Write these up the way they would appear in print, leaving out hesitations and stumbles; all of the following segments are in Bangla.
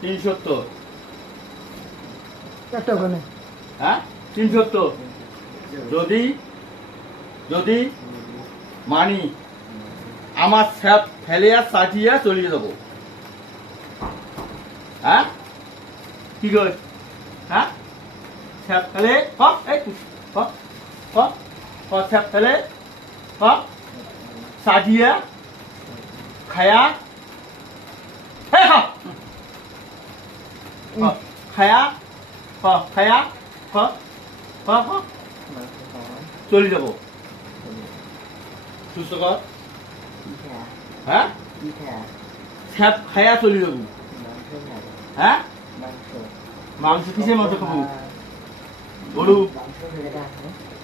370 একটা ওখানে হ্যাঁ 370 যদি যদি মানি আমার স্যাপ ফেলে সাজিয়া চলিয়ে দেবো হ্যাঁ কি কর হ্যাঁ স্যাপ ফেলে স্যাপ ফেলে সাজিয়া খায়া খায়া খায়া চলিয়ে দেবো সুস্থ কর হ্যাঁ স্যাপ খায়া চলিয়ে দেবো হ্যাঁ মাংস কিসের মাংস খাবো গরু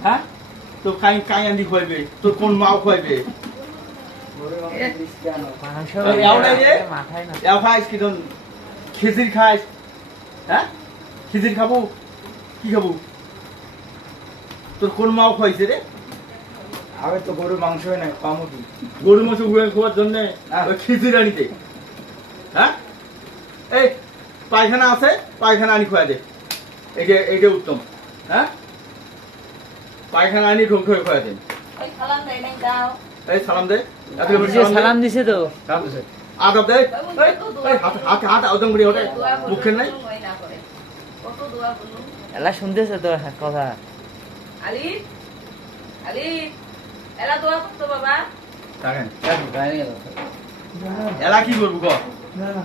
হ্যাঁ তোর কাই আন্দি খুয়াইবে তোর কোন মাও খুয়াইবে খিচির খাইস হ্যাঁ খিচির খাবো কি খাবো তোর কোন মাও খাইছে রে আমি তো গরুর মাংস না পামো কি গরুর মাংস খাওয়ার জন্য খিচির আনিতে হ্যাঁ এই পায়খানা আছে পায়খানা আনি খোয়া দে এইটা উত্তম হ্যাঁ পায়খানা আনি ঢোক ঢোক খোয়া দেন এই সালাম দে সালাম দিছে তো আদব দে হাত হাত আদম করে ওঠে মুখের নাই এলা শুনতেছে তো কথা আলি আলি এলা দোয়া করতো বাবা থাকেন এলা কি করবো ক না না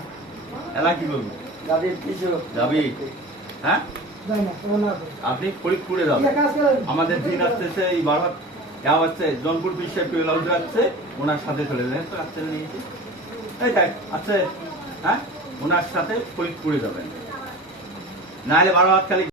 এলা কি করবো যাবি কিছু যাবি হ্যাঁ যাই না ও না আপনি ফরিদপুরে যাবেন কাজ করেন আমাদের দিন আসতেছে এই বারবার হচ্ছে জনপুর বিশ্বের পিওলা উঠে যাচ্ছে ওনার সাথে চলে যাবেন তো রাত্রে নিয়েছি এই তাই আছে হ্যাঁ ওনার সাথে ফরিদপুরে যাবেন নাহলে 12 হাত খালি